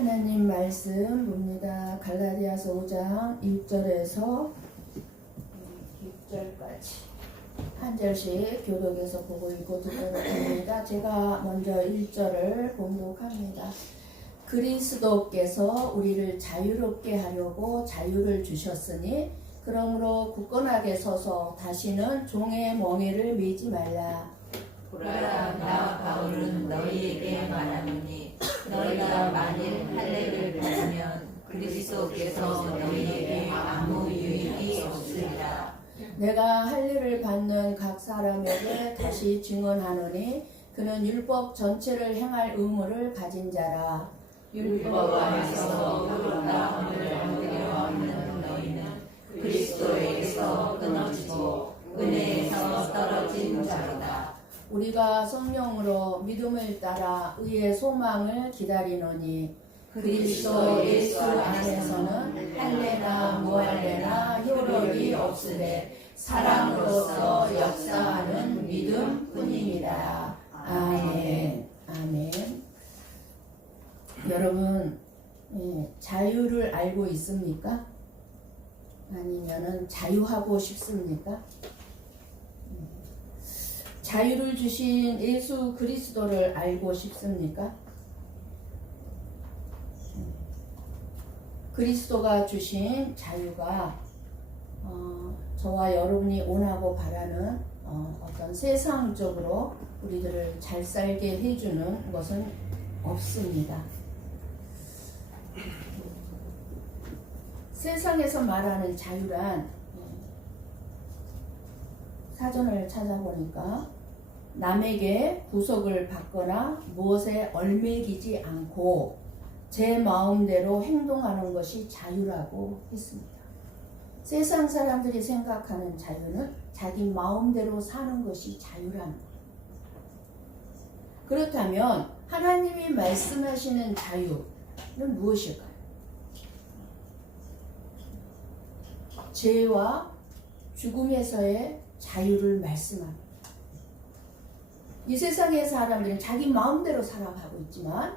하나님 말씀 봅니다. 갈라디아서 5장 1절에서 6절까지 한 절씩 교독에서 보고 읽고 듣습니다. 제가 먼저 1절을 봉독합니다. 그리스도께서 우리를 자유롭게 하려고 자유를 주셨으니 그러므로 굳건하게 서서 다시는 종의 멍에를 매지 말라. 보라, 나 바울은 너희에게 말하노니 너희가 만일 할례를 받으면 그리스도께서 너희에게 아무 유익이 없으리라. 내가 할례를 받는 각 사람에게 다시 증언하노니 그는 율법 전체를 행할 의무를 가진 자라. 율법 안에서 의롭다함을 얻으려 하는 너희는 그리스도에게서 끊어지고 은혜에서 떨어진 자로다. 우리가 성령으로 믿음을 따라 의의 소망을 기다리노니 그리스도 예수 안에서는 할례나 무할례나 효력이 없으되 사랑으로서 역사하는 믿음뿐입니다. 아멘. 아멘. 여러분, 자유를 알고 있습니까? 아니면은 자유하고 싶습니까? 자유를 주신 예수 그리스도를 알고 싶습니까? 그리스도가 주신 자유가 저와 여러분이 원하고 바라는 어떤 세상적으로 우리들을 잘 살게 해주는 것은 없습니다. 세상에서 말하는 자유란 사전을 찾아보니까 남에게 구속을 받거나 무엇에 얽매이지 않고 제 마음대로 행동하는 것이 자유라고 했습니다. 세상 사람들이 생각하는 자유는 자기 마음대로 사는 것이 자유라는 거예요. 그렇다면 하나님이 말씀하시는 자유는 무엇일까요? 죄와 죽음에서의 자유를 말씀합니다. 이 세상의 사람들은 자기 마음대로 살아가고 있지만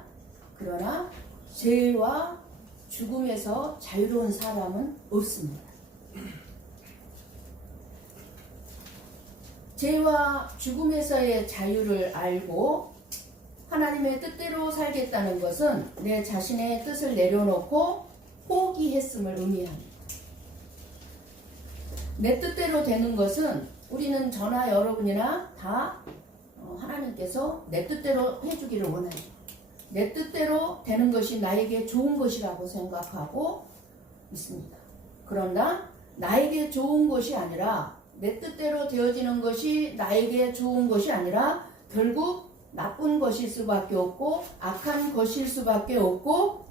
그러나 죄와 죽음에서 자유로운 사람은 없습니다. 죄와 죽음에서의 자유를 알고 하나님의 뜻대로 살겠다는 것은 내 자신의 뜻을 내려놓고 포기했음을 의미합니다. 내 뜻대로 되는 것은 우리는 저나 여러분이나 다 하나님께서 내 뜻대로 해주기를 원해요. 내 뜻대로 되는 것이 나에게 좋은 것이라고 생각하고 있습니다. 그러나 나에게 좋은 것이 아니라 내 뜻대로 되어지는 것이 나에게 좋은 것이 아니라 결국 나쁜 것일 수밖에 없고 악한 것일 수밖에 없고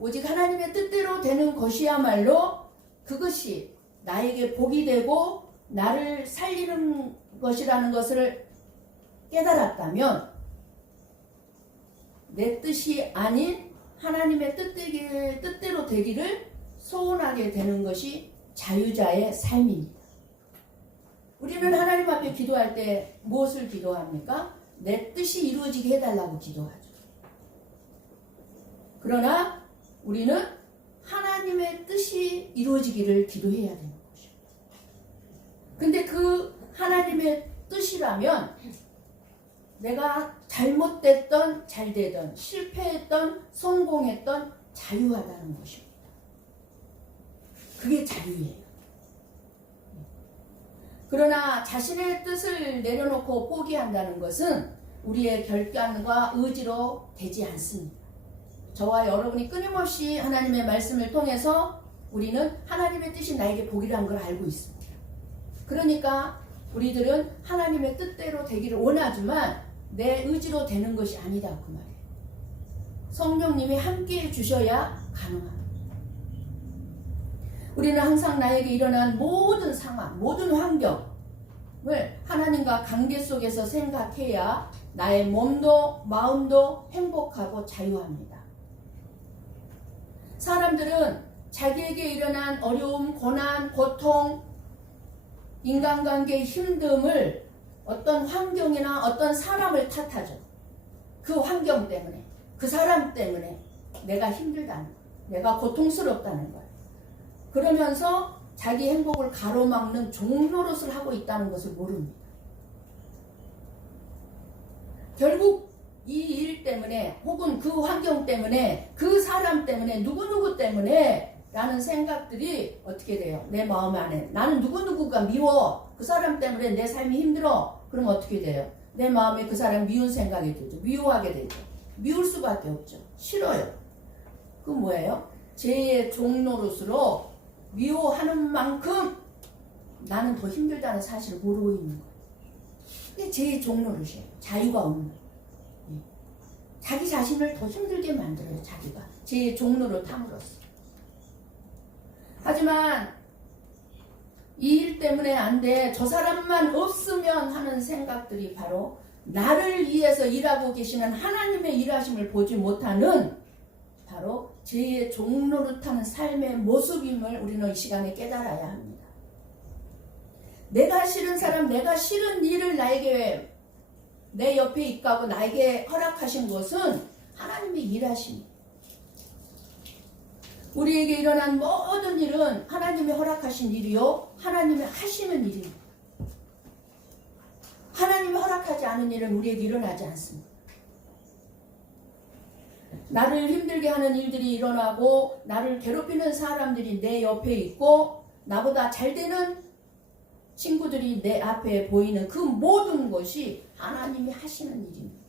오직 하나님의 뜻대로 되는 것이야말로 그것이 나에게 복이 되고 나를 살리는 것이라는 것을 깨달았다면 내 뜻이 아닌 하나님의 뜻대로 되기를 소원하게 되는 것이 자유자의 삶입니다. 우리는 하나님 앞에 기도할 때 무엇을 기도합니까? 내 뜻이 이루어지게 해달라고 기도하죠. 그러나 우리는 하나님의 뜻이 이루어지기를 기도해야 되는 것이죠. 근데 그 하나님의 뜻이라면 내가 잘못됐던 잘되던 실패했던 성공했던 자유하다는 것입니다. 그게 자유예요. 그러나 자신의 뜻을 내려놓고 포기한다는 것은 우리의 결단과 의지로 되지 않습니다. 저와 여러분이 끊임없이 하나님의 말씀을 통해서 우리는 하나님의 뜻이 나에게 복이라는 걸 알고 있습니다. 그러니까 우리들은 하나님의 뜻대로 되기를 원하지만 내 의지로 되는 것이 아니다 그 말이에요. 성령님이 함께해 주셔야 가능합니다. 우리는 항상 나에게 일어난 모든 상황, 모든 환경을 하나님과 관계 속에서 생각해야 나의 몸도 마음도 행복하고 자유합니다. 사람들은 자기에게 일어난 어려움, 고난, 고통, 인간관계의 힘듦을 어떤 환경이나 어떤 사람을 탓하죠. 그 환경 때문에, 그 사람 때문에, 내가 힘들다는 거예요. 내가 고통스럽다는 거예요. 그러면서 자기 행복을 가로막는 종노릇을 하고 있다는 것을 모릅니다. 결국 이 일 때문에 혹은 그 환경 때문에 그 사람 때문에 누구누구 때문에 라는 생각들이 어떻게 돼요? 내 마음 안에 나는 누구누구가 미워. 그 사람 때문에 내 삶이 힘들어. 그럼 어떻게 돼요? 내 마음에 그 사람 미운 생각이 들죠. 미워하게 되죠. 미울 수밖에 없죠. 싫어요. 그 뭐예요? 죄의 종노릇으로 미워하는 만큼 나는 더 힘들다는 사실을 모르고 있는 거예요. 이게 죄의 종노릇이에요. 자유가 없는. 자기 자신을 더 힘들게 만들어요. 자기가. 죄의 종노릇 함으로써. 하지만 이 일 때문에 안 돼. 저 사람만 없으면 하는 생각들이 바로 나를 위해서 일하고 계시는 하나님의 일하심을 보지 못하는 바로 죄의 종노릇하는 삶의 모습임을 우리는 이 시간에 깨달아야 합니다. 내가 싫은 사람, 내가 싫은 일을 나에게 내 옆에 있고 나에게 허락하신 것은 하나님의 일하심입니다. 우리에게 일어난 모든 일은 하나님이 허락하신 일이요 하나님이 하시는 일입니다. 하나님이 허락하지 않은 일은 우리에게 일어나지 않습니다. 나를 힘들게 하는 일들이 일어나고 나를 괴롭히는 사람들이 내 옆에 있고 나보다 잘 되는 친구들이 내 앞에 보이는 그 모든 것이 하나님이 하시는 일입니다.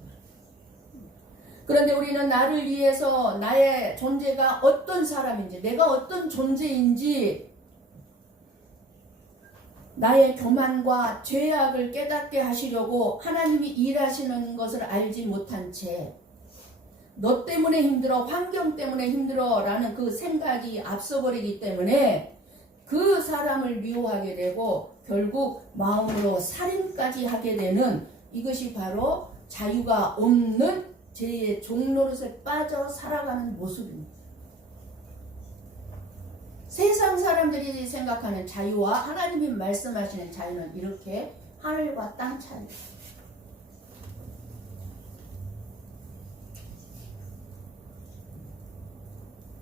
그런데 우리는 나를 위해서 나의 존재가 어떤 사람인지, 내가 어떤 존재인지, 나의 교만과 죄악을 깨닫게 하시려고 하나님이 일하시는 것을 알지 못한 채, 너 때문에 힘들어, 환경 때문에 힘들어 라는 그 생각이 앞서버리기 때문에 그 사람을 미워하게 되고 결국 마음으로 살인까지 하게 되는 이것이 바로 자유가 없는 죄의 종노릇에 빠져 살아가는 모습입니다. 세상 사람들이 생각하는 자유와 하나님이 말씀하시는 자유는 이렇게 하늘과 땅 차이입니다.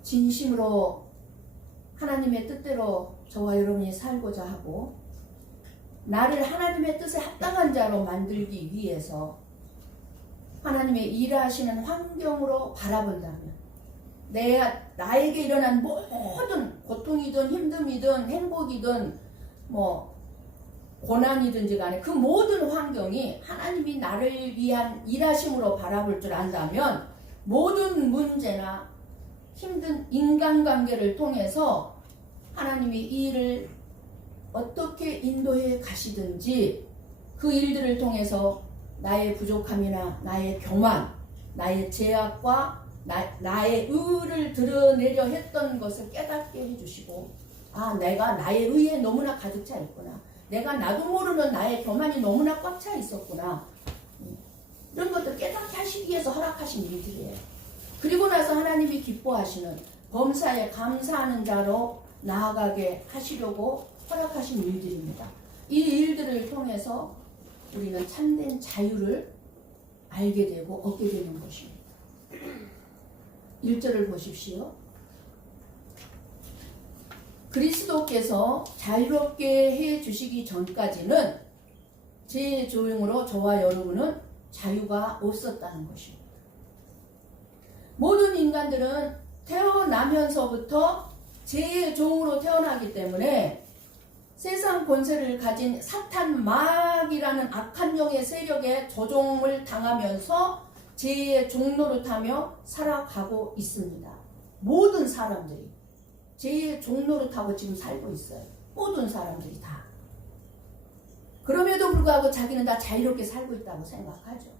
진심으로 하나님의 뜻대로 저와 여러분이 살고자 하고 나를 하나님의 뜻에 합당한 자로 만들기 위해서 하나님의 일하시는 환경으로 바라본다면 나에게 일어난 모든 고통이든 힘듦이든 행복이든 고난이든지 간에 그 모든 환경이 하나님이 나를 위한 일하심으로 바라볼 줄 안다면 모든 문제나 힘든 인간관계를 통해서 하나님이 이 일을 어떻게 인도해 가시든지 그 일들을 통해서 나의 부족함이나 나의 교만, 나의 죄악과 나의 의를 드러내려 했던 것을 깨닫게 해주시고 내가 나의 의에 너무나 가득 차 있구나. 내가 나도 모르는 나의 교만이 너무나 꽉 차 있었구나. 이런 것들 깨닫게 하시기 위해서 허락하신 일들이에요. 그리고 나서 하나님이 기뻐하시는 범사에 감사하는 자로 나아가게 하시려고 허락하신 일들입니다. 이 일들을 통해서 우리는 참된 자유를 알게 되고 얻게 되는 것입니다. 1절을 보십시오. 그리스도께서 자유롭게 해 주시기 전까지는 제 조용으로 저와 여러분은 자유가 없었다는 것입니다. 모든 인간들은 태어나면서부터 죄의 종으로 태어나기 때문에 세상 권세를 가진 사탄 마귀라는 악한 영의 세력에 조종을 당하면서 죄의 종노릇하며 살아가고 있습니다. 모든 사람들이 죄의 종노릇하고 지금 살고 있어요. 모든 사람들이 다. 그럼에도 불구하고 자기는 다 자유롭게 살고 있다고 생각하죠.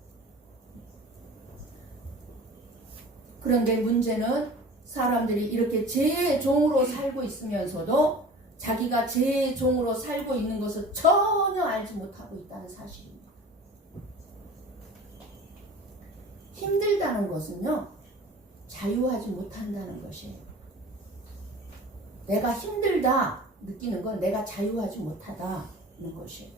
그런데 문제는 사람들이 이렇게 죄의 종으로 살고 있으면서도 자기가 죄의 종으로 살고 있는 것을 전혀 알지 못하고 있다는 사실입니다. 힘들다는 것은요, 자유하지 못한다는 것이에요. 내가 힘들다 느끼는 건 내가 자유하지 못하다는 것이에요.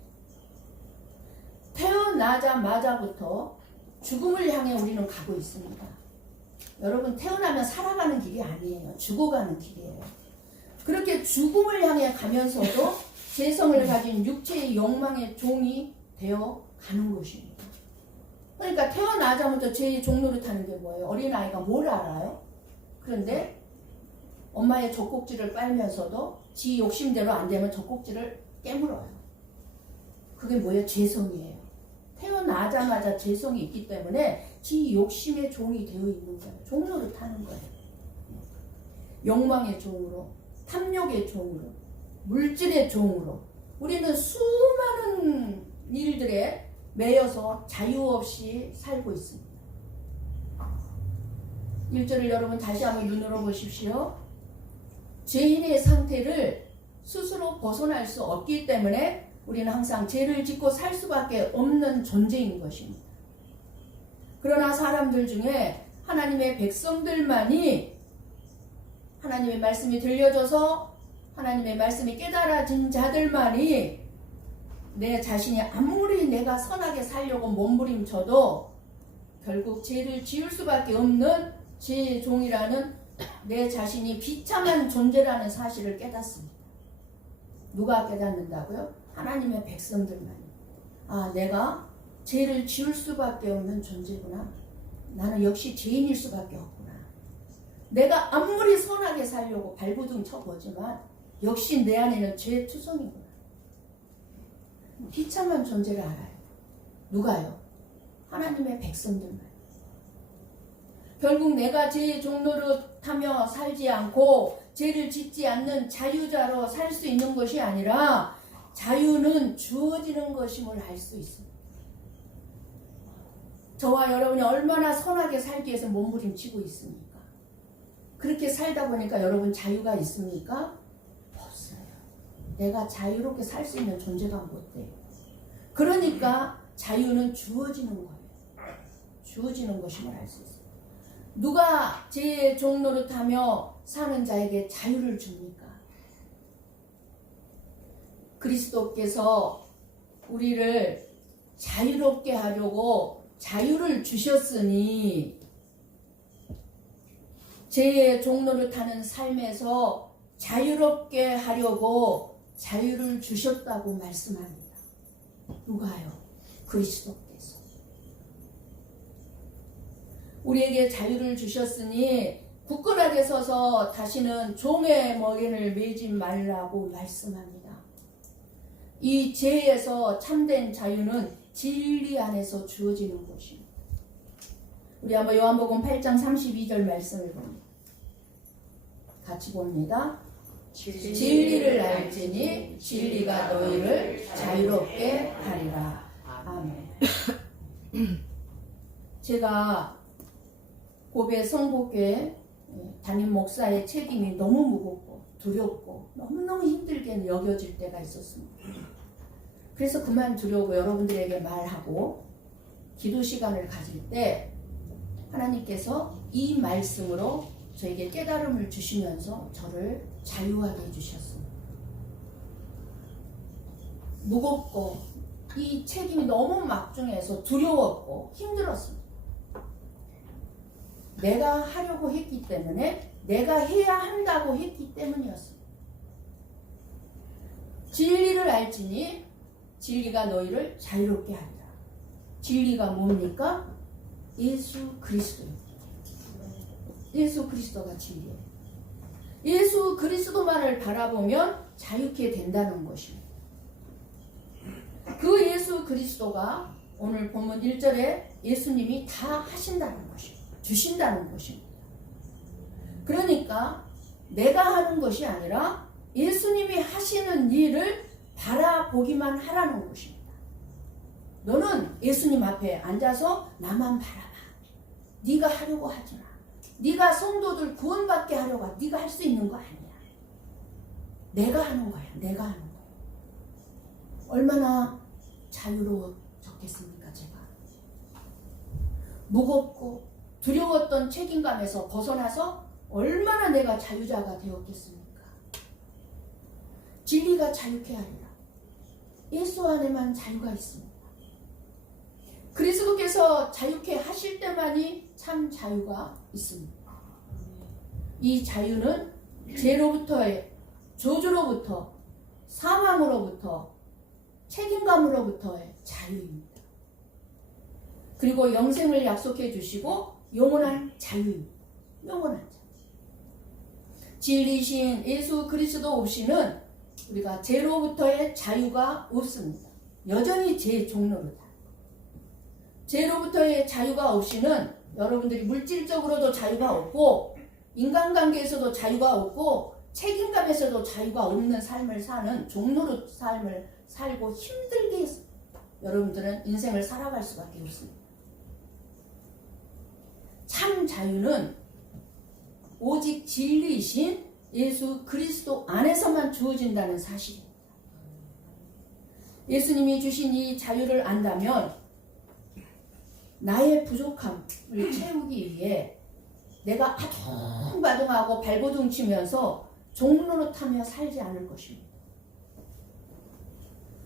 태어나자마자부터 죽음을 향해 우리는 가고 있습니다. 여러분 태어나면 살아가는 길이 아니에요. 죽어가는 길이에요. 그렇게 죽음을 향해 가면서도 죄성을 가진 육체의 욕망의 종이 되어 가는 것입니다. 그러니까 태어나자마자 죄의 종노릇하는 게 뭐예요? 어린아이가 뭘 알아요? 그런데 엄마의 젖꼭지를 빨면서도 지 욕심대로 안 되면 젖꼭지를 깨물어요. 그게 뭐예요? 죄성이에요. 태어나자마자 죄성이 있기 때문에 지 욕심의 종이 되어 있는 거예요. 종노릇하는 거예요. 욕망의 종으로, 탐욕의 종으로, 물질의 종으로 우리는 수많은 일들에 매여서 자유 없이 살고 있습니다. 1절을 여러분 다시 한번 눈으로 보십시오. 죄인의 상태를 스스로 벗어날 수 없기 때문에 우리는 항상 죄를 짓고 살 수밖에 없는 존재인 것입니다. 그러나 사람들 중에 하나님의 백성들만이 하나님의 말씀이 들려져서 하나님의 말씀이 깨달아진 자들만이 내 자신이 아무리 내가 선하게 살려고 몸부림쳐도 결국 죄를 지을 수밖에 없는 죄의 종이라는 내 자신이 비참한 존재라는 사실을 깨닫습니다. 누가 깨닫는다고요? 하나님의 백성들만이. 아, 내가 죄를 지을 수밖에 없는 존재구나. 나는 역시 죄인일 수밖에 없구나. 내가 아무리 선하게 살려고 발버둥 쳐보지만 역시 내 안에는 죄의 투성이구나. 비참한 존재를 알아요. 누가요? 하나님의 백성들만. 결국 내가 죄의 종노릇하며 살지 않고 죄를 짓지 않는 자유자로 살 수 있는 것이 아니라 자유는 주어지는 것임을 알 수 있습니다. 저와 여러분이 얼마나 선하게 살기 위해서 몸부림치고 있습니까? 그렇게 살다 보니까 여러분 자유가 있습니까? 없어요. 내가 자유롭게 살 수 있는 존재가 못 돼요. 그러니까 자유는 주어지는 거예요. 주어지는 것임을 알 수 있어요. 누가 죄의 종노릇하며 사는 자에게 자유를 줍니까? 그리스도께서 우리를 자유롭게 하려고 자유를 주셨으니 죄의 종노릇하는 삶에서 자유롭게 하려고 자유를 주셨다고 말씀합니다. 누가요? 그리스도께서. 우리에게 자유를 주셨으니 굳건하게 서서 다시는 종의 멍에를 매지 말라고 말씀합니다. 이 죄에서 참된 자유는 진리 안에서 주어지는 것입니다. 우리 한번 요한복음 8장 32절 말씀을 봅니다. 같이 봅니다. 진리를 알지니 진리가 너희를 자유롭게 하리라. 아멘. 제가 고베 성복교회 담임 목사의 책임이 너무 무겁고 두렵고 너무너무 힘들게 여겨질 때가 있었습니다. 그래서 그만두려고 여러분들에게 말하고 기도 시간을 가질 때 하나님께서 이 말씀으로 저에게 깨달음을 주시면서 저를 자유하게 해주셨습니다. 무겁고 이 책임이 너무 막중해서 두려웠고 힘들었습니다. 내가 하려고 했기 때문에 내가 해야 한다고 했기 때문이었습니다. 진리를 알지니 진리가 너희를 자유롭게 하리라. 진리가 뭡니까? 예수 그리스도입니다. 예수 그리스도가 진리예요. 예수 그리스도만을 바라보면 자유케 된다는 것입니다. 그 예수 그리스도가 오늘 본문 1절에 예수님이 다 하신다는 것입니다. 주신다는 것입니다. 그러니까 내가 하는 것이 아니라 예수님이 하시는 일을 바라보기만 하라는 것입니다. 너는 예수님 앞에 앉아서 나만 바라봐. 네가 하려고 하지 마. 네가 성도들 구원받게 하려고 네가 할 수 있는 거 아니야. 내가 하는 거야. 내가 하는 거야. 얼마나 자유로워졌겠습니까? 제가 무겁고 두려웠던 책임감에서 벗어나서 얼마나 내가 자유자가 되었겠습니까? 진리가 자유케 하리라. 예수 안에만 자유가 있습니다. 그리스도께서 자유케 하실 때만이 참 자유가 있습니다. 이 자유는 죄로부터의 저주로부터 사망으로부터 책임감으로부터의 자유입니다. 그리고 영생을 약속해 주시고 영원한 자유입니다. 영원한 자유. 진리신 예수 그리스도 없이는 우리가 죄로부터의 자유가 없습니다. 여전히 죄 종로로다. 죄로부터의 자유가 없이는 여러분들이 물질적으로도 자유가 없고 인간관계에서도 자유가 없고 책임감에서도 자유가 없는 삶을 사는 종로로 삶을 살고 힘들게 여러분들은 인생을 살아갈 수밖에 없습니다. 참 자유는 오직 진리이신 예수 그리스도 안에서만 주어진다는 사실입니다. 예수님이 주신 이 자유를 안다면 나의 부족함을 채우기 위해 내가 아둥바둥하고 발버둥 치면서 종로로 타며 살지 않을 것입니다.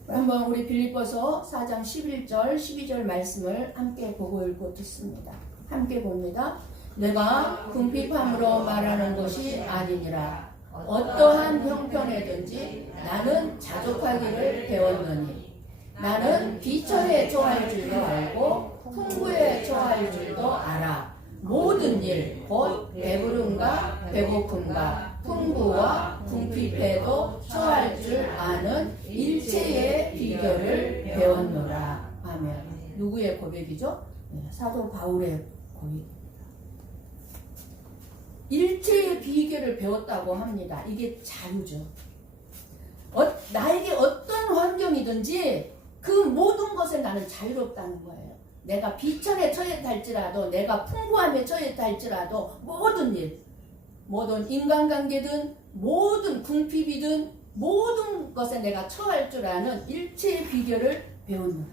한번 우리 빌립보서 4장 11절 12절 말씀을 함께 보고 읽고 듣습니다. 함께 봅니다. 내가 궁핍함으로 말하는 것이 아니니라. 어떠한 형편에든지 나는 자족하기를 배웠느니 나는 비천에 처할 줄도 알고 풍부에 처할 줄도 알아. 모든 일 곧 배부름과 배고픔과 풍부와 궁핍에도 처할 줄 아는 일체의 비결을 배웠노라. 아멘. 누구의 고백이죠? 사도 바울의 고백입니다. 일체의 비결을 배웠다고 합니다. 이게 자유죠. 나에게 어떤 환경이든지 그 모든 것에 나는 자유롭다는 거예요. 내가 비천에 처해 할지라도 내가 풍부함에 처해 할지라도 모든 일, 모든 인간관계든 모든 궁핍이든 모든 것에 내가 처할 줄 아는 일체의 비결을 배우노라.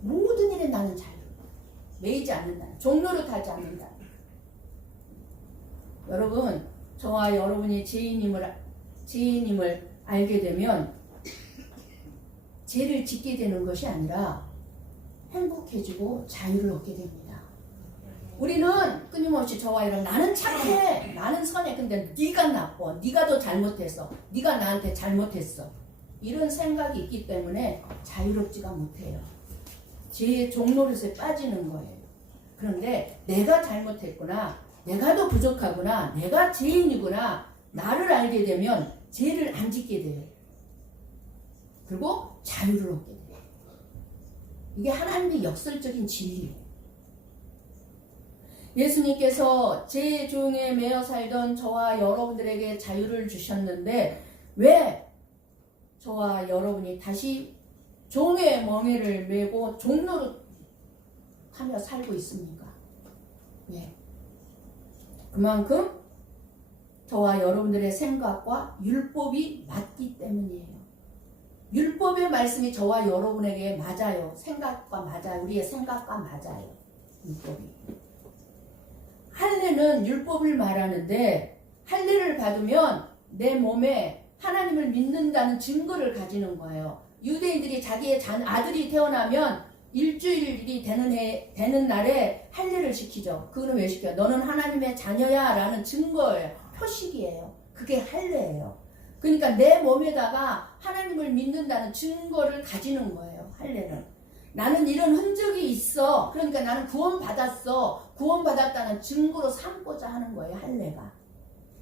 모든 일에 나는 자유롭다. 매이지 않는다. 종로를 타지 않는다. 여러분, 저와 여러분이 죄인임을 알게 되면 죄를 짓게 되는 것이 아니라 행복해지고 자유를 얻게 됩니다. 우리는 끊임없이 저와 여러분, 나는 착해, 나는 선해, 근데 네가 나빠, 네가 더 잘못했어, 네가 나한테 잘못했어, 이런 생각이 있기 때문에 자유롭지가 못해요. 죄의 종노릇에 빠지는 거예요. 그런데 내가 잘못했구나, 내가 더 부족하구나, 내가 죄인이구나, 나를 알게 되면 죄를 안 짓게 돼요. 그리고 자유를 얻게 돼요. 이게 하나님의 역설적인 진리예요. 예수님께서 제 종에 매여 살던 저와 여러분들에게 자유를 주셨는데 왜 저와 여러분이 다시 종의 멍에를 메고 종로로 하며 살고 있습니까? 왜? 그만큼 저와 여러분들의 생각과 율법이 맞기 때문이에요. 율법의 말씀이 저와 여러분에게 맞아요. 생각과 맞아요. 우리의 생각과 맞아요. 율법이. 할례는 율법을 말하는데 할례를 받으면 내 몸에 하나님을 믿는다는 증거를 가지는 거예요. 유대인들이 자기의 아들이 태어나면 일주일이 되는 날에 할례를 시키죠. 그거는 왜 시켜요? 너는 하나님의 자녀야 라는 증거예요. 표식이에요. 그게 할례예요. 그러니까 내 몸에다가 하나님을 믿는다는 증거를 가지는 거예요. 할례는. 나는 이런 흔적이 있어. 그러니까 나는 구원받았어. 구원받았다는 증거로 삼고자 하는 거예요. 할례가.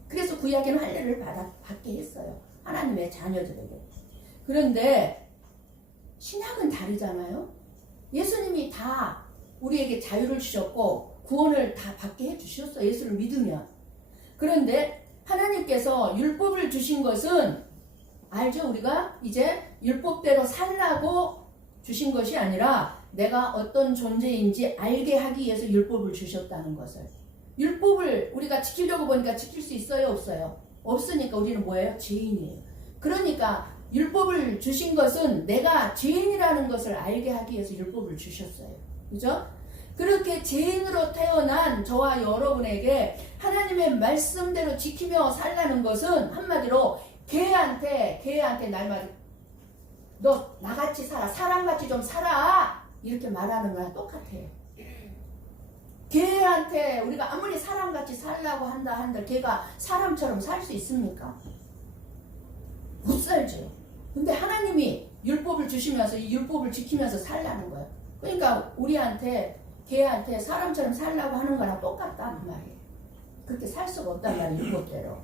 그래서 구약에는 할례를 받게 했어요. 하나님의 자녀들에게. 그런데 신약은 다르잖아요. 예수님이 다 우리에게 자유를 주셨고 구원을 다 받게 해주셨어요. 예수를 믿으면. 그런데 하나님께서 율법을 주신 것은 알죠? 우리가 이제 율법대로 살라고 주신 것이 아니라 내가 어떤 존재인지 알게 하기 위해서 율법을 주셨다는 것을. 율법을 우리가 지키려고 보니까 지킬 수 있어요? 없어요? 없으니까 우리는 뭐예요? 죄인이에요. 그러니까 율법을 주신 것은 내가 죄인이라는 것을 알게 하기 위해서 율법을 주셨어요. 그죠? 그렇게 죄인으로 태어난 저와 여러분에게 하나님의 말씀대로 지키며 살라는 것은 한마디로 개한테 날마다 너 나같이 살아, 사람같이 좀 살아 이렇게 말하는 거랑 똑같아요. 걔한테 우리가 아무리 사람같이 살라고 한다 한들 걔가 사람처럼 살 수 있습니까? 못 살죠. 근데 하나님이 율법을 주시면서 이 율법을 지키면서 살라는 거예요. 그러니까 우리한테 걔한테 사람처럼 살라고 하는 거랑 똑같다 그 말이에요. 그렇게 살 수가 없단 말이에요. 율법대로.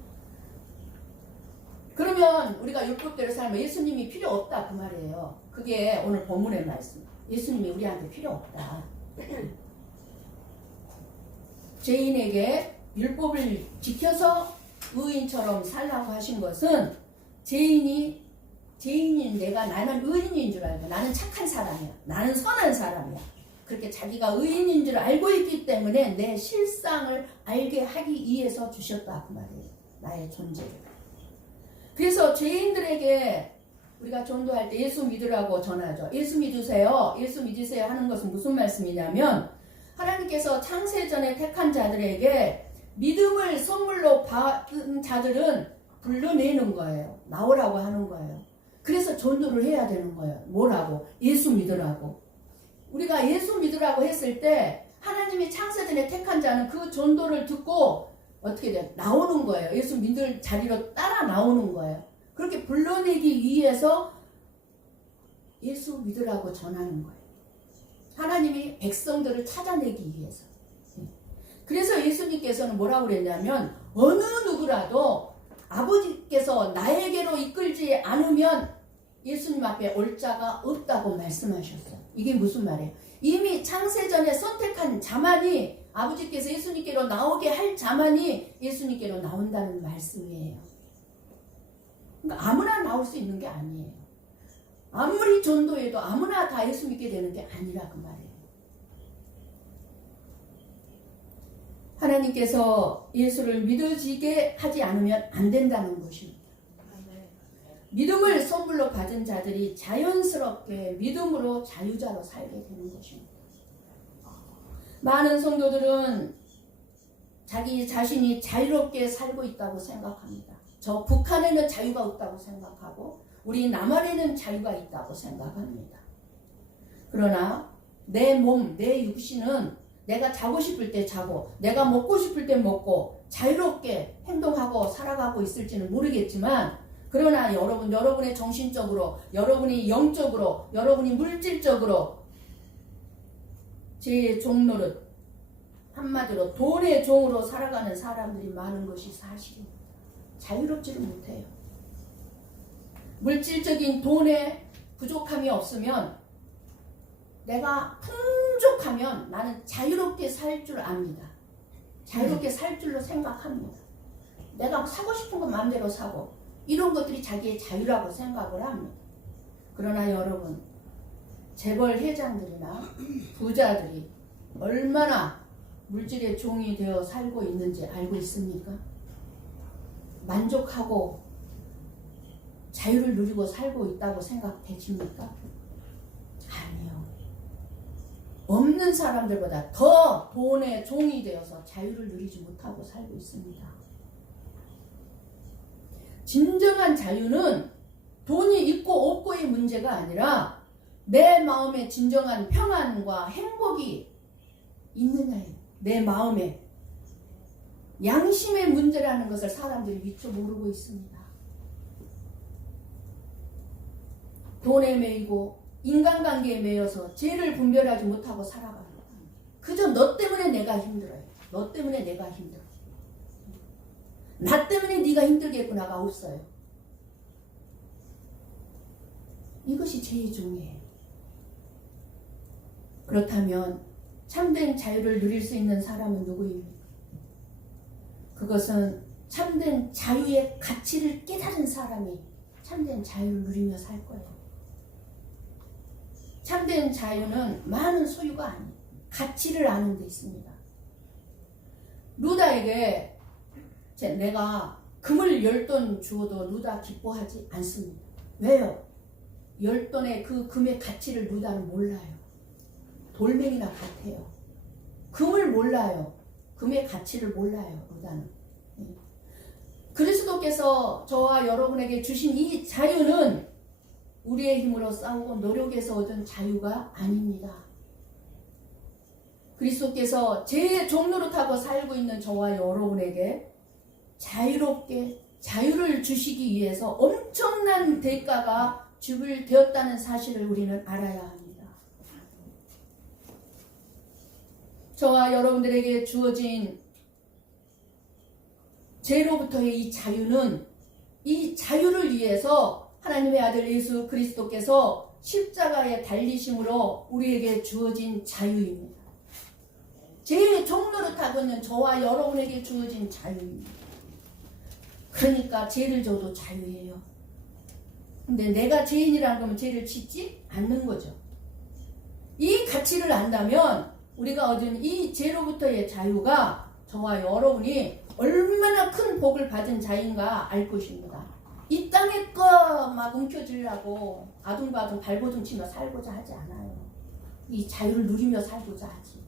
그러면 우리가 율법대로 살면 예수님이 필요 없다 그 말이에요. 그게 오늘 본문의 말씀. 예수님이 우리한테 필요 없다. 죄인에게 율법을 지켜서 의인처럼 살라고 하신 것은 죄인인 내가 나는 의인인 줄 알고 나는 착한 사람이야. 나는 선한 사람이야. 그렇게 자기가 의인인 줄 알고 있기 때문에 내 실상을 알게 하기 위해서 주셨다 그 말이에요. 나의 존재를. 그래서 죄인들에게 우리가 전도할 때 예수 믿으라고 전하죠. 예수 믿으세요. 예수 믿으세요 하는 것은 무슨 말씀이냐면 하나님께서 창세전에 택한 자들에게 믿음을 선물로 받은 자들은 불러내는 거예요. 나오라고 하는 거예요. 그래서 전도를 해야 되는 거예요. 뭐라고? 예수 믿으라고. 우리가 예수 믿으라고 했을 때 하나님이 창세전에 택한 자는 그 전도를 듣고 어떻게 돼요? 나오는 거예요. 예수 믿을 자리로 따라 나오는 거예요. 그렇게 불러내기 위해서 예수 믿으라고 전하는 거예요. 하나님이 백성들을 찾아내기 위해서. 그래서 예수님께서는 뭐라고 그랬냐면 어느 누구라도 아버지께서 나에게로 이끌지 않으면 예수님 앞에 올 자가 없다고 말씀하셨어요. 이게 무슨 말이에요? 이미 창세전에 선택한 자만이 아버지께서 예수님께로 나오게 할 자만이 예수님께로 나온다는 말씀이에요. 그러니까 아무나 나올 수 있는 게 아니에요. 아무리 전도해도 아무나 다 예수 믿게 되는 게 아니라 그 말이에요. 하나님께서 예수를 믿어지게 하지 않으면 안 된다는 것입니다. 믿음을 선물로 받은 자들이 자연스럽게 믿음으로 자유자로 살게 되는 것입니다. 많은 성도들은 자기 자신이 자유롭게 살고 있다고 생각합니다. 저 북한에는 자유가 없다고 생각하고 우리 남한에는 자유가 있다고 생각합니다. 그러나 내 몸, 내 육신은 내가 자고 싶을 때 자고 내가 먹고 싶을 때 먹고 자유롭게 행동하고 살아가고 있을지는 모르겠지만 그러나 여러분의 정신적으로 여러분이 영적으로 여러분이 물질적으로 제 종노릇 한마디로 돈의 종으로 살아가는 사람들이 많은 것이 사실입니다. 자유롭지를 못해요. 물질적인 돈에 부족함이 없으면 내가 풍족하면 나는 자유롭게 살 줄 압니다. 자유롭게 살 줄로 생각합니다. 내가 사고 싶은 거 마음대로 사고 이런 것들이 자기의 자유라고 생각을 합니다. 그러나 여러분 재벌 회장들이나 부자들이 얼마나 물질의 종이 되어 살고 있는지 알고 있습니까? 만족하고 자유를 누리고 살고 있다고 생각되십니까? 아니요. 없는 사람들보다 더 돈의 종이 되어서 자유를 누리지 못하고 살고 있습니다. 진정한 자유는 돈이 있고 없고의 문제가 아니라 내 마음에 진정한 평안과 행복이 있느냐예요. 내 마음에 양심의 문제라는 것을 사람들이 미처 모르고 있습니다. 돈에 매이고 인간관계에 매여서 죄를 분별하지 못하고 살아갑니다. 그저 너 때문에 내가 힘들어요. 너 때문에 내가 힘들어. 나 때문에 네가 힘들겠구나가 없어요. 이것이 죄의 종이에요. 그렇다면 참된 자유를 누릴 수 있는 사람은 누구입니까? 그것은 참된 자유의 가치를 깨달은 사람이 참된 자유를 누리며 살 거예요. 참된 자유는 많은 소유가 아니에요. 가치를 아는 데 있습니다. 루다에게 내가 금을 10돈 주어도 루다 기뻐하지 않습니다. 왜요? 10돈의 그 금의 가치를 루다는 몰라요. 돌멩이나 같아요. 금을 몰라요. 금의 가치를 몰라요. 루다는. 그리스도께서 저와 여러분에게 주신 이 자유는 우리의 힘으로 싸우고 노력해서 얻은 자유가 아닙니다. 그리스도께서 제 종노릇하고 살고 있는 저와 여러분에게 자유롭게 자유를 주시기 위해서 엄청난 대가가 지불되었다는 사실을 우리는 알아야 합니다. 저와 여러분들에게 주어진 죄로부터의 이 자유는 이 자유를 위해서 하나님의 아들 예수 그리스도께서 십자가에 달리심으로 우리에게 주어진 자유입니다. 제 종노릇하고 있는 저와 여러분에게 주어진 자유입니다. 그러니까 죄를 져도 자유예요. 근데 내가 죄인이라는 거면 죄를 짓지 않는 거죠. 이 가치를 안다면 우리가 얻은 이 죄로부터의 자유가 저와 여러분이 얼마나 큰 복을 받은 자인가 알 것입니다. 이 땅의 거 막 움켜쥐려고 아둥바둥 발버둥 치며 살고자 하지 않아요. 이 자유를 누리며 살고자 하지.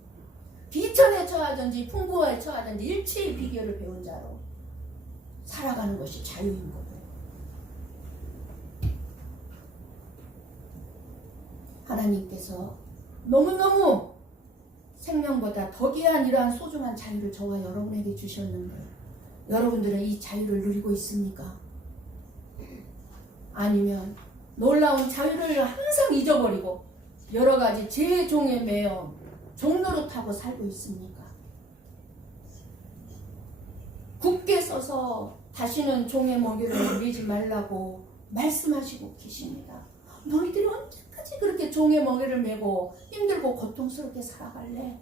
비천에 처하든지 풍부에 처하든지 일체의 비결을 배운 자로 살아가는 것이 자유인 거예요. 하나님께서 너무너무 생명보다 더 귀한 이러한 소중한 자유를 저와 여러분에게 주셨는데 여러분들은 이 자유를 누리고 있습니까? 아니면 놀라운 자유를 항상 잊어버리고 여러 가지 제 종에 매여 종노릇하고 살고 있습니까? 굳게 서서 다시는 종의 먹이를 매지 말라고 말씀하시고 계십니다. 너희들이 언제까지 그렇게 종의 먹이를 메고 힘들고 고통스럽게 살아갈래?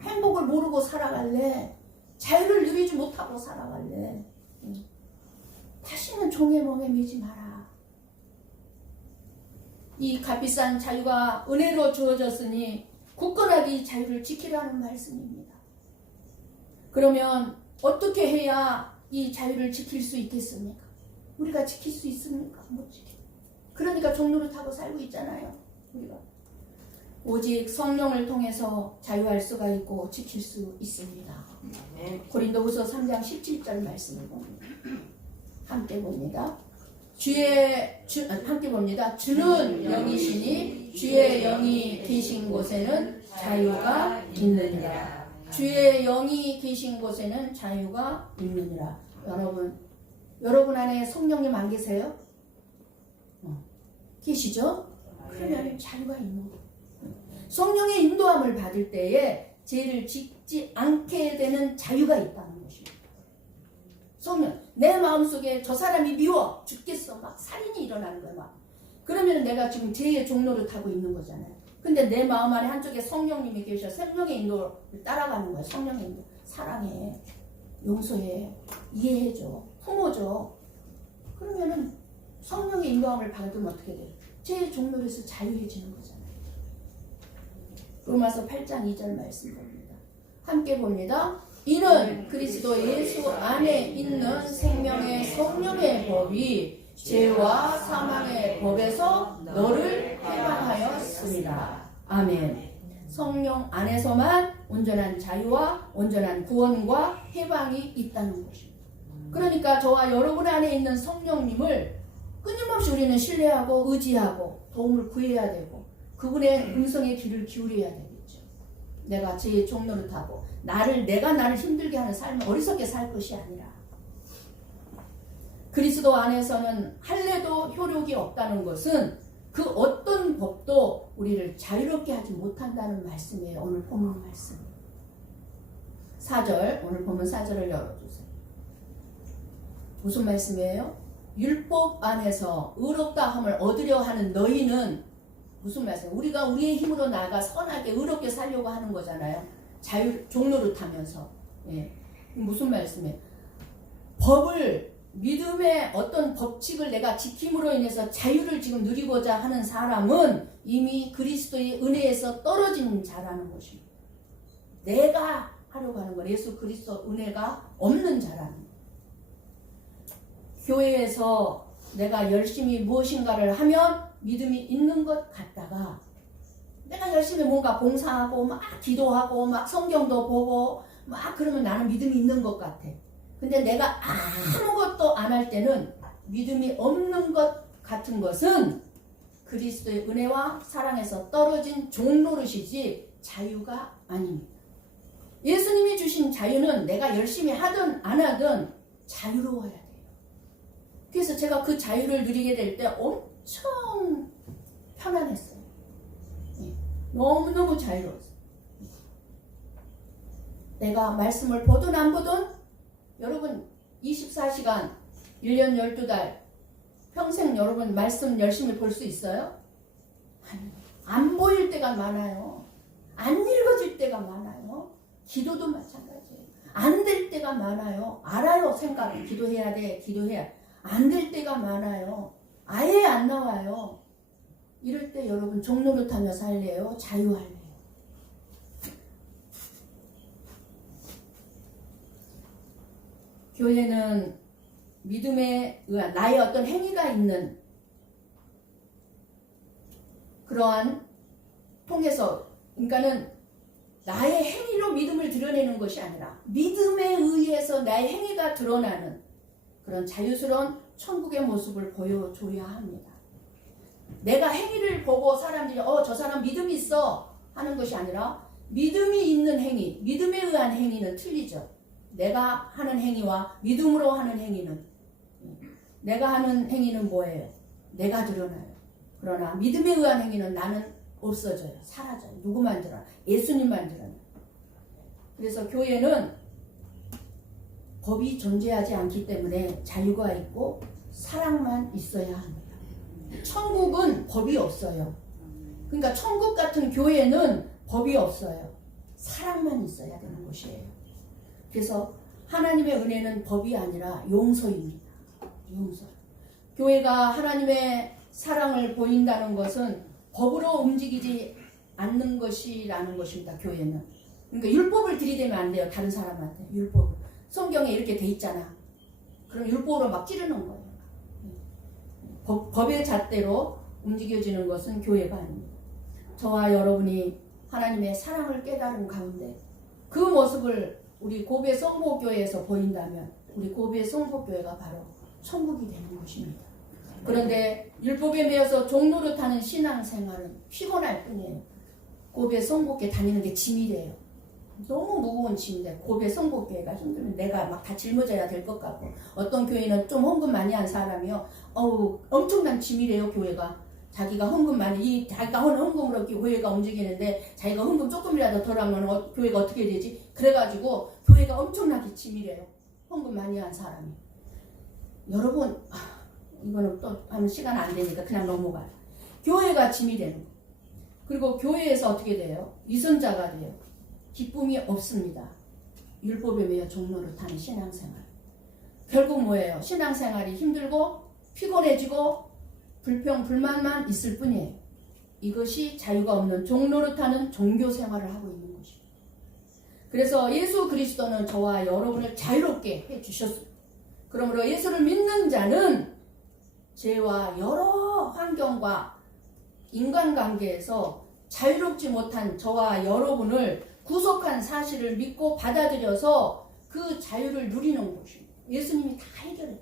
행복을 모르고 살아갈래? 자유를 누리지 못하고 살아갈래? 다시는 종의 멍에 매지 마라. 이 값비싼 자유가 은혜로 주어졌으니 굳건하게 이 자유를 지키라는 말씀입니다. 그러면 어떻게 해야 이 자유를 지킬 수 있겠습니까? 우리가 지킬 수 있습니까? 못 지켜. 그러니까 종노릇하고 살고 있잖아요. 우리가 오직 성령을 통해서 자유할 수가 있고 지킬 수 있습니다. 고린도후서 3장 17절 말씀을 봅니다. 함께 봅니다. 함께 봅니다. 주는 영이시니 주의 영이 계신 곳에는 자유가 있느니라. 주의 영이 계신 곳에는 자유가 있느니라. 여러분 안에 성령님 안 계세요? 계시죠? 그러면 자유가 있는 거예요. 성령의 인도함을 받을 때에 죄를 짓지 않게 되는 자유가 있다는 것입니다. 성령, 내 마음속에 저 사람이 미워 죽겠어 막 살인이 일어나는 거야 막. 그러면 내가 지금 죄의 종로를 타고 있는 거잖아요. 근데 내 마음 안에 한쪽에 성령님이 계셔 성령의 인도를 따라가는 거야. 성령의 인도, 사랑해, 용서해, 이해해줘, 품어줘. 그러면은 성령의 인도함을 받으면 어떻게 돼요? 죄의 종로에서 자유해지는 거잖아요. 로마서 8장 2절 말씀 봅니다. 함께 봅니다. 이는 그리스도 예수 안에 있는 생명의 성령의 법이 죄와 사망의 법에서 너를 해방하였습니다. 아멘. 성령 안에서만 온전한 자유와 온전한 구원과 해방이 있다는 것입니다. 그러니까 저와 여러분 안에 있는 성령님을 끊임없이 우리는 신뢰하고 의지하고 도움을 구해야 되고 그분의 음성의 귀를 기울여야 되겠죠. 내가 제 종노릇하고 내가 나를 힘들게 하는 삶을 어리석게 살 것이 아니라 그리스도 안에서는 할례도 효력이 없다는 것은 그 어떤 법도 우리를 자유롭게 하지 못한다는 말씀이에요. 오늘 본문 말씀 4절, 오늘 본문 4절을 열어주세요. 무슨 말씀이에요? 율법 안에서 의롭다 함을 얻으려 하는 너희는 무슨 말씀이에요? 우리가 우리의 힘으로 나아가 선하게 의롭게 살려고 하는 거잖아요. 자유 종로를 타면서. 예. 무슨 말씀이에요? 법을 믿음의 어떤 법칙을 내가 지킴으로 인해서 자유를 지금 누리고자 하는 사람은 이미 그리스도의 은혜에서 떨어진 자라는 것입니다. 내가 하려고 하는 건 예수 그리스도 은혜가 없는 자라는 거예요. 교회에서 내가 열심히 무엇인가를 하면 믿음이 있는 것 같다가 내가 열심히 뭔가 봉사하고 막 기도하고 막 성경도 보고 막 그러면 나는 믿음이 있는 것 같아. 근데 내가 아무것도 안 할 때는 믿음이 없는 것 같은 것은 그리스도의 은혜와 사랑에서 떨어진 종노릇이지 자유가 아닙니다. 예수님이 주신 자유는 내가 열심히 하든 안 하든 자유로워야 돼요. 그래서 제가 그 자유를 누리게 될 때 엄청 편안했어요. 너무너무 자유로웠어요. 내가 말씀을 보든 안 보든 여러분 24시간 1년 12달 평생 여러분 말씀 열심히 볼 수 있어요? 안 보일 때가 많아요. 안 읽어질 때가 많아요. 기도도 마찬가지예요. 안 될 때가 많아요. 알아요. 생각 기도해야 돼. 기도해야 안 될 때가 많아요. 아예 안 나와요. 이럴 때 여러분 종노릇하며 살래요? 자유할래요? 교회는 믿음에 의한 나의 어떤 행위가 있는 그러한 통해서 그러니까는 나의 행위로 믿음을 드러내는 것이 아니라 믿음에 의해서 나의 행위가 드러나는 그런 자유스러운 천국의 모습을 보여줘야 합니다. 내가 행위를 보고 사람들이 저 사람 믿음이 있어 하는 것이 아니라 믿음이 있는 행위, 믿음에 의한 행위는 틀리죠. 내가 하는 행위와 믿음으로 하는 행위는 내가 하는 행위는 뭐예요? 내가 드러나요. 그러나 믿음에 의한 행위는 나는 없어져요. 사라져요. 누구만 드러나? 예수님만 드러나요. 그래서 교회는 법이 존재하지 않기 때문에 자유가 있고 사랑만 있어야 합니다. 천국은 법이 없어요. 그러니까 천국 같은 교회는 법이 없어요. 사랑만 있어야 되는 곳이에요. 그래서 하나님의 은혜는 법이 아니라 용서입니다. 용서. 교회가 하나님의 사랑을 보인다는 것은 법으로 움직이지 않는 것이라는 것입니다. 교회는. 그러니까 율법을 들이대면 안 돼요. 다른 사람한테. 율법. 성경에 이렇게 돼 있잖아. 그럼 율법으로 막 찌르는 거예요. 법의 잣대로 움직여지는 것은 교회가 아닙니다. 저와 여러분이 하나님의 사랑을 깨달은 가운데 그 모습을 우리 고베 성복교회에서 보인다면 우리 고베 성복교회가 바로 천국이 되는 것입니다. 그런데 율법에 매여서 종노릇하는 신앙생활은 피곤할 뿐이에요. 고베 성복교회 다니는 게 짐이 돼요. 너무 무거운 짐인데 고베 성복교회가 힘들면 내가 막 다 짊어져야 될 것 같고 어떤 교회는 좀 헌금 많이 한 사람이요. 엄청난 짐이래요. 교회가. 자기가 헌금 많이 자기가 헌금으로 교회가 움직이는데 자기가 헌금 조금이라도 덜 하면 교회가 어떻게 되지? 그래가지고 교회가 엄청나게 짐이래요. 헌금 많이 한 사람이. 여러분 이거는 또 하면 시간 안 되니까 그냥 넘어가요. 교회가 짐이 되는 거. 그리고 교회에서 어떻게 돼요? 위선자가 돼요. 기쁨이 없습니다. 율법에 매여 종노릇하는 신앙생활. 결국 뭐예요? 신앙생활이 힘들고 피곤해지고 불평 불만만 있을 뿐이에요. 이것이 자유가 없는 종노릇하는 종교생활을 하고 있는 것입니다. 그래서 예수 그리스도는 저와 여러분을 자유롭게 해주셨습니다. 그러므로 예수를 믿는 자는 죄와 여러 환경과 인간관계에서 자유롭지 못한 저와 여러분을 구속한 사실을 믿고 받아들여서 그 자유를 누리는 것입니다. 예수님이 다 해결했어요.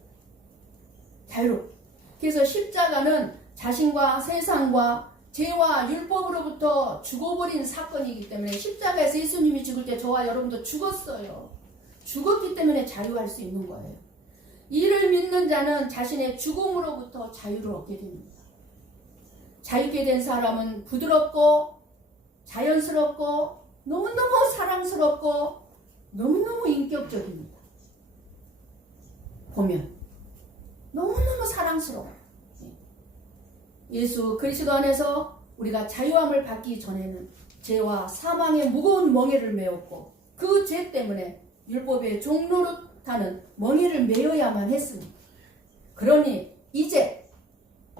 자유롭게. 그래서 십자가는 자신과 세상과 죄와 율법으로부터 죽어버린 사건이기 때문에 십자가에서 예수님이 죽을 때 저와 여러분도 죽었어요. 죽었기 때문에 자유할 수 있는 거예요. 이를 믿는 자는 자신의 죽음으로부터 자유를 얻게 됩니다. 자유게 된 사람은 부드럽고 자연스럽고 너무너무 사랑스럽고 너무너무 인격적입니다. 보면 너무너무 사랑스러워요. 예수 그리스도 안에서 우리가 자유함을 받기 전에는 죄와 사망의 무거운 멍에를 메었고 그 죄 때문에 율법의 종노릇하는 멍에를 메어야만 했습니다. 그러니 이제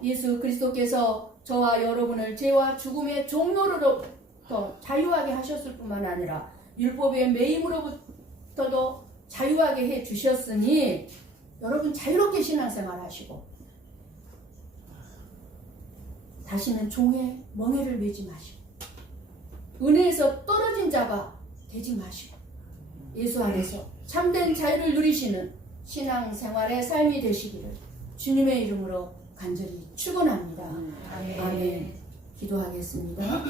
예수 그리스도께서 저와 여러분을 죄와 죽음의 종노릇으로부터 자유하게 하셨을 뿐만 아니라 율법의 매임으로부터도 자유하게 해 주셨으니 여러분 자유롭게 신앙생활 하시고 다시는 종의 멍에를 매지 마시고 은혜에서 떨어진 자가 되지 마시고 예수 안에서 참된 자유를 누리시는 신앙생활의 삶이 되시기를 주님의 이름으로 간절히 축원합니다. 아멘. 기도하겠습니다.